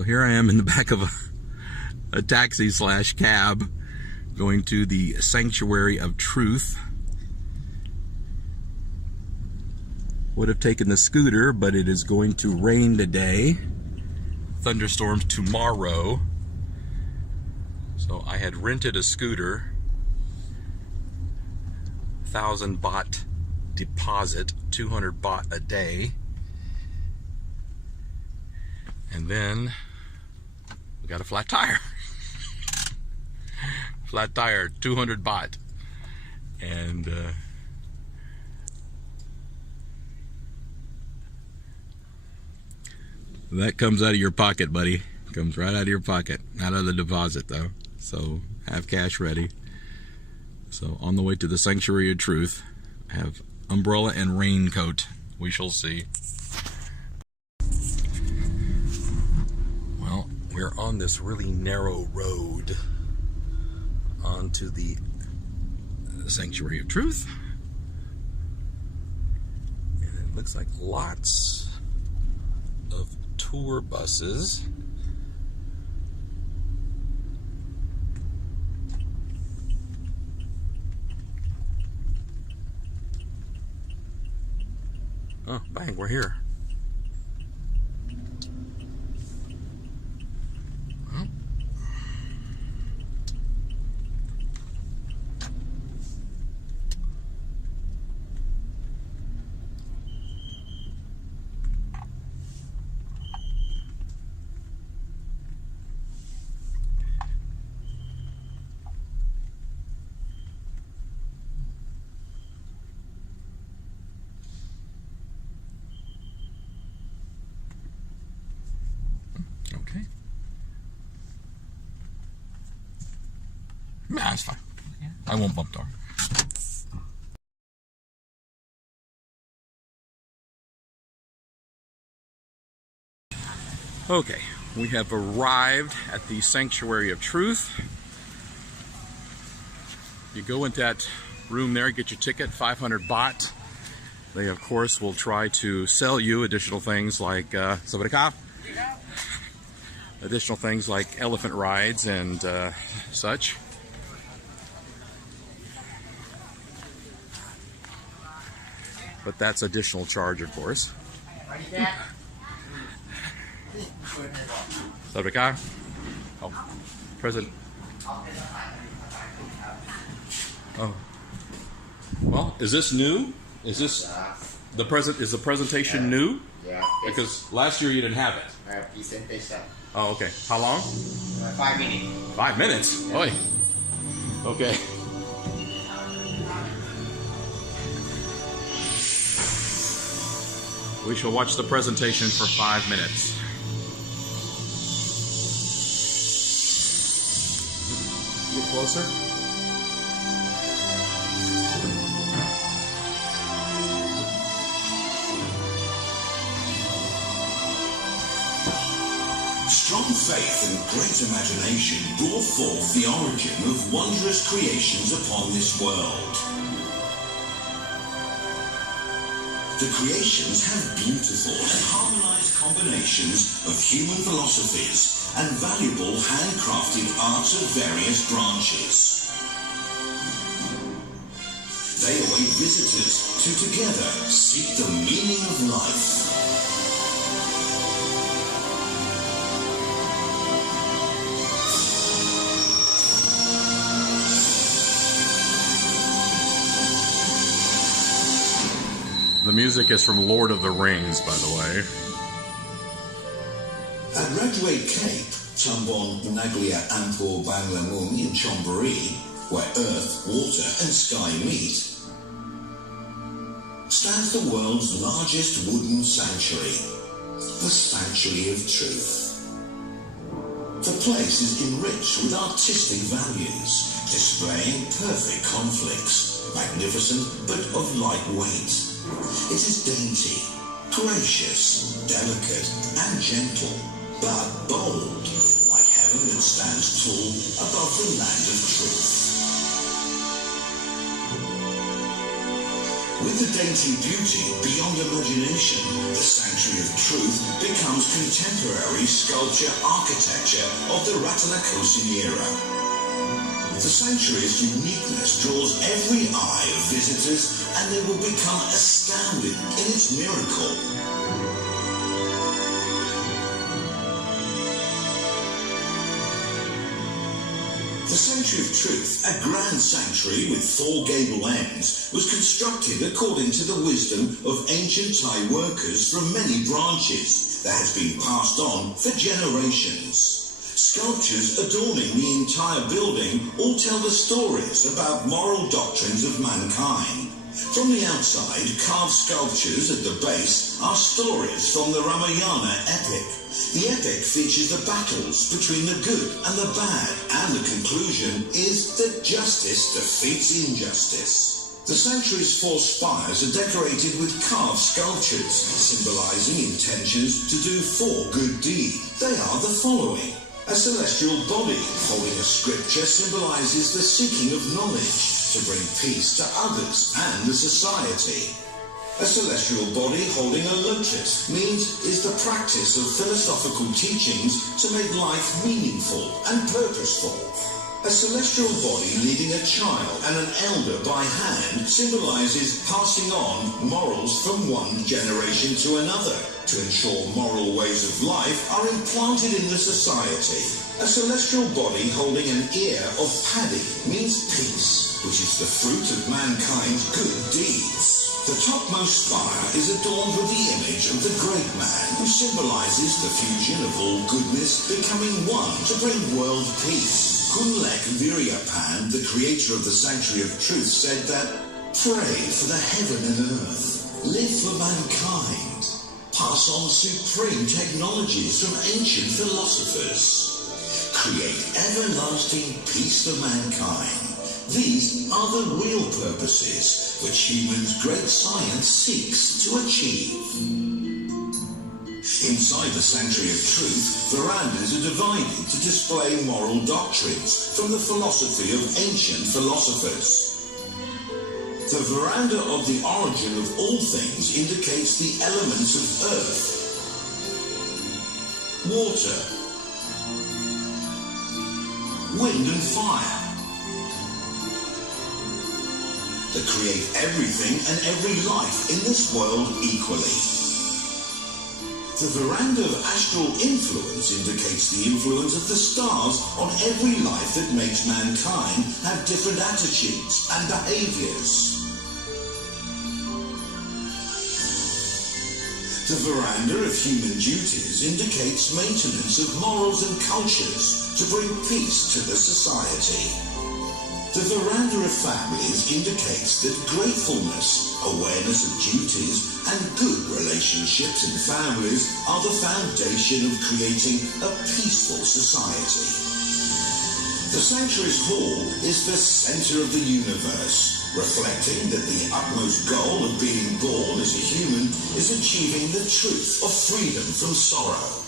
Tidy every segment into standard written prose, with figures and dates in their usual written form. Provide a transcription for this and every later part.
So here I am in the back of a taxi / cab going to the Sanctuary of Truth. Would have taken the scooter, but it is going to rain today. Thunderstorms tomorrow. So I had rented a scooter. 1,000 baht deposit, 200 baht a day. And then we got a flat tire. Flat tire, 200 baht. And that comes out of your pocket, buddy. Comes right out of your pocket. Not out of the deposit, though. So have cash ready. So on the way to the Sanctuary of Truth, I have umbrella and raincoat. We shall see. Well, we're on this really narrow road onto the Sanctuary of Truth. And it looks like lots of tour buses. Oh, bang, we're here. Well. Okay. Nah, it's fine. I won't bump door. Okay, we have arrived at the Sanctuary of Truth. You go into that room there, get your ticket, 500 baht. They, of course, will try to sell you additional things like additional things like elephant rides and such. But that's additional charge, of course. Theerakarn. Oh, President. Oh. Well, is this new? Is this the present? Is the presentation new? Yeah. Because last year you didn't have it. Presentation. Oh, okay. How long? 5 minutes. 5 minutes? Yeah. Oi. Okay. We shall watch the presentation for 5 minutes. Get closer. Strong faith and great imagination brought forth the origin of wondrous creations upon this world. The creations have beautiful and harmonized combinations of human philosophies and valuable handcrafted arts of various branches. They await visitors to together seek the meaning of life. The music is from Lord of the Rings, by the way. At Radway Cape, Chambon Naglia Ampur Banglamun in Chonburi, where earth, water and sky meet, stands the world's largest wooden sanctuary, the Sanctuary of Truth. The place is enriched with artistic values, displaying perfect conflicts, magnificent but of light weight. It is dainty, gracious, delicate and gentle, but bold, like heaven that stands tall above the land of truth. With the dainty beauty beyond imagination, the Sanctuary of Truth becomes contemporary sculpture architecture of the Ratanakosin era. The sanctuary's uniqueness draws every eye of visitors, and they will become astounded in its miracle. The Sanctuary of Truth, a grand sanctuary with 4 gable ends, was constructed according to the wisdom of ancient Thai workers from many branches that has been passed on for generations. Sculptures adorning the entire building all tell the stories about moral doctrines of mankind. From the outside, carved sculptures at the base are stories from the Ramayana epic. The epic features the battles between the good and the bad, and the conclusion is that justice defeats injustice. The sanctuary's 4 spires are decorated with carved sculptures, symbolizing intentions to do 4 good deeds. They are the following. A celestial body holding a scripture symbolizes the seeking of knowledge to bring peace to others and the society. A celestial body holding a lotus means is the practice of philosophical teachings to make life meaningful and purposeful. A celestial body leading a child and an elder by hand symbolizes passing on morals from one generation to another to ensure moral ways of life are implanted in the society. A celestial body holding an ear of paddy means peace, which is the fruit of mankind's good deeds. The topmost spire is adorned with the image of the great man who symbolizes the fusion of all goodness becoming one to bring world peace. Kunlek Viryapan, the creator of the Sanctuary of Truth, said that, "Pray for the heaven and earth, live for mankind, pass on supreme technologies from ancient philosophers, create everlasting peace for mankind. These are the real purposes which humans' great science seeks to achieve." Inside the Sanctuary of Truth, verandas are divided to display moral doctrines from the philosophy of ancient philosophers. The veranda of the origin of all things indicates the elements of earth, water, wind and fire, that create everything and every life in this world equally. The veranda of astral influence indicates the influence of the stars on every life that makes mankind have different attitudes and behaviors. The veranda of human duties indicates maintenance of morals and cultures to bring peace to the society. The veranda of families indicates that gratefulness, awareness of duties, and good relationships in families are the foundation of creating a peaceful society. The sanctuary's hall is the center of the universe, reflecting that the utmost goal of being born as a human is achieving the truth of freedom from sorrow.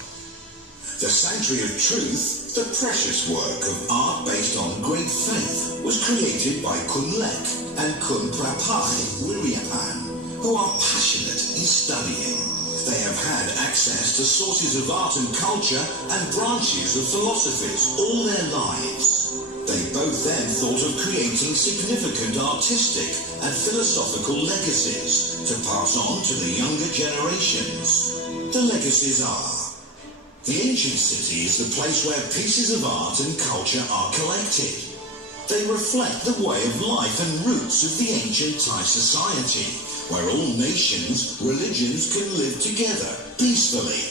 The Sanctuary of Truth, the precious work of art based on great faith, was created by Kunlek and Kun Prapai Wiryapan, who are passionate in studying. They have had access to sources of art and culture and branches of philosophies all their lives. They both then thought of creating significant artistic and philosophical legacies to pass on to the younger generations. The legacies are: the ancient city is the place where pieces of art and culture are collected. They reflect the way of life and roots of the ancient Thai society, where all nations, religions can live together peacefully.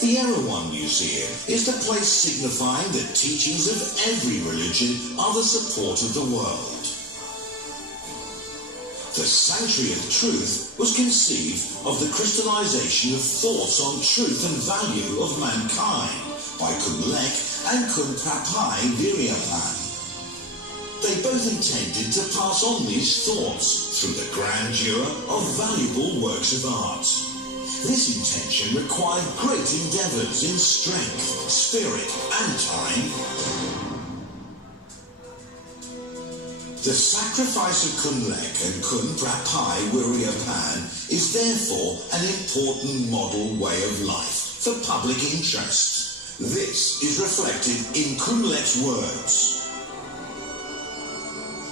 The Erawan Museum is the place signifying that teachings of every religion are the support of the world. The Sanctuary of Truth was conceived of the crystallization of thoughts on truth and value of mankind by Kunlek and Kun Prapai Viryapan. They both intended to pass on these thoughts through the grandeur of valuable works of art. This intention required great endeavors in strength, spirit, and time. The sacrifice of Kunlek and Kun Prapai Wiryapan is therefore an important model way of life for public interest. This is reflected in Kunlek's words.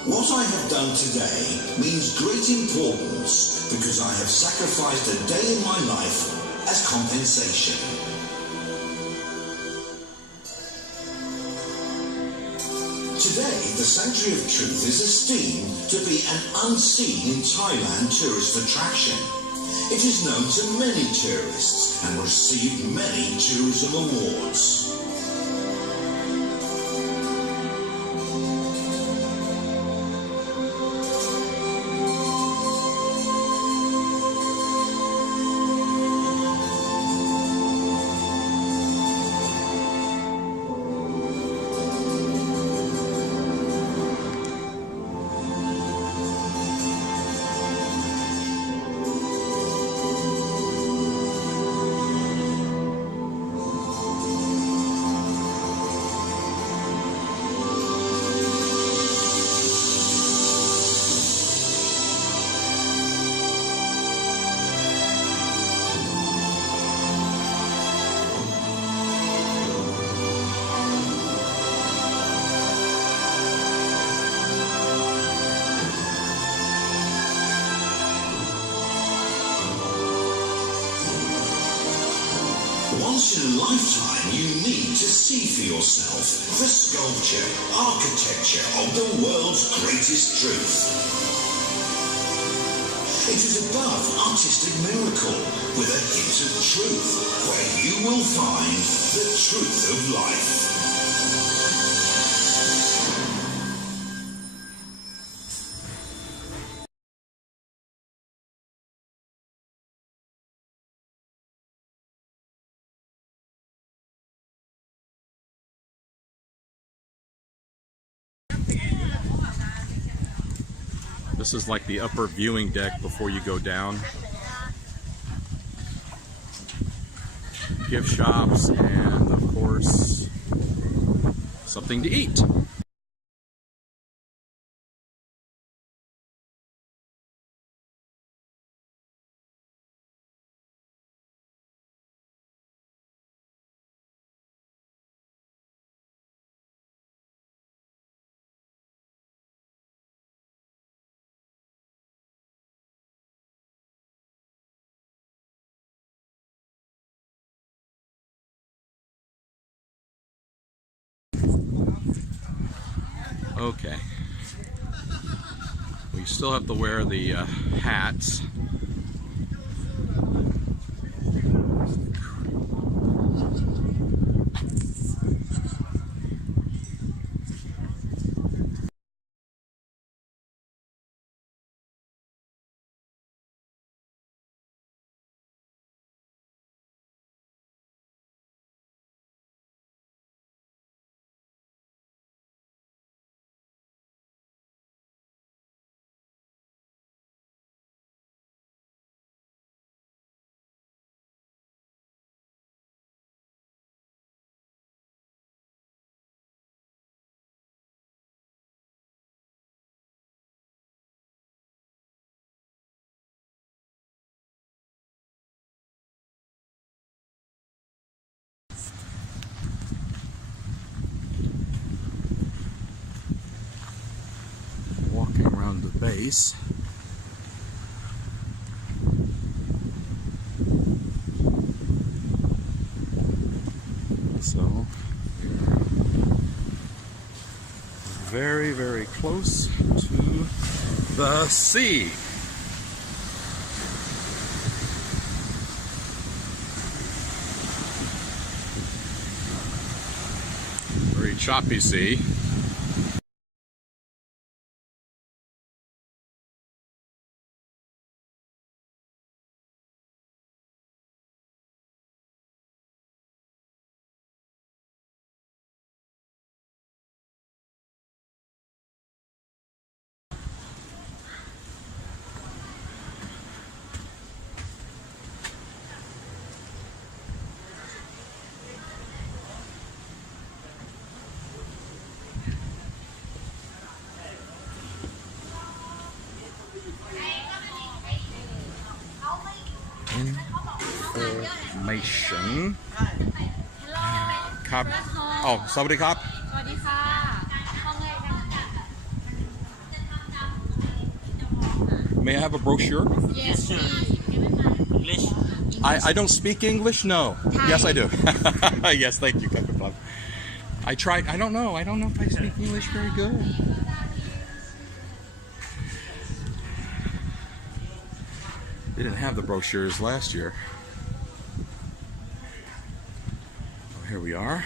What I have done today means great importance because I have sacrificed a day in my life as compensation. Today, the Sanctuary of Truth is esteemed to be an unseen in Thailand tourist attraction. It is known to many tourists and received many tourism awards. Once in a lifetime, you need to see for yourself the sculpture, architecture of the world's greatest truth. It is above artistic miracle with a hint of truth, where you will find the truth of life. This is like the upper viewing deck before you go down. Gift shops and, of course, something to eat. Okay. We still have to wear the hats. Walking around the base. So, very, very close to the sea. Very choppy sea. information. Cup. Oh, somebody cop. สวัสดีค่ะ ห้องแรกนะคะ May I have a brochure? Yes English. I don't speak English. No. Thai. Yes, I do. Yes, thank you, Captain Club. I tried. I don't know. I don't know if I speak English very good. They didn't have the brochures last year. Oh, here we are.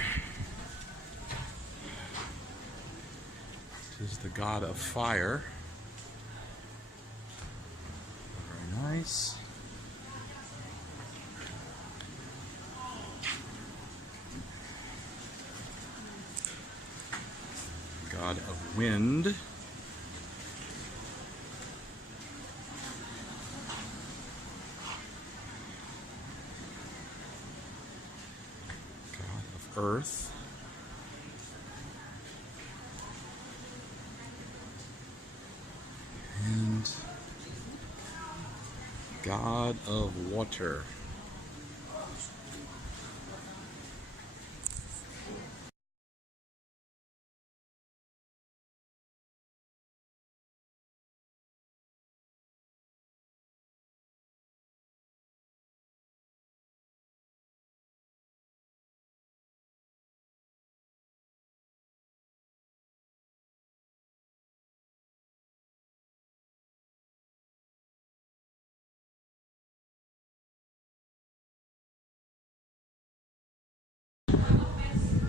This is the god of fire. Very nice. God of wind. God of earth. And God of water.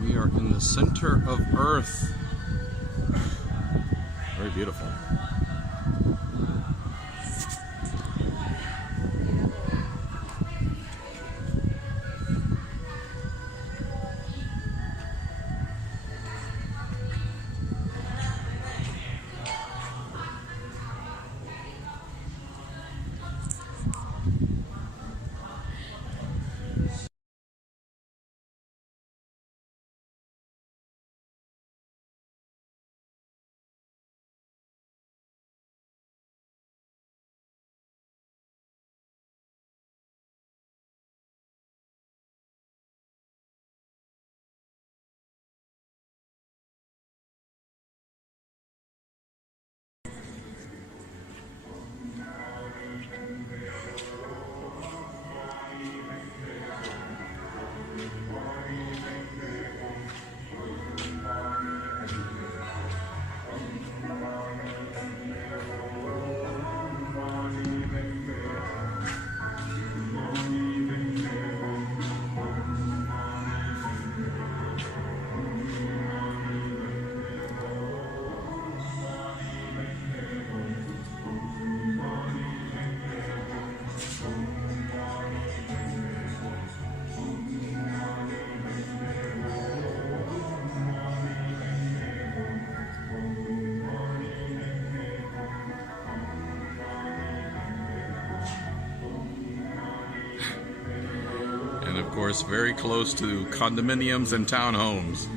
We are in the center of Earth. Very beautiful. And of course, very close to condominiums and townhomes.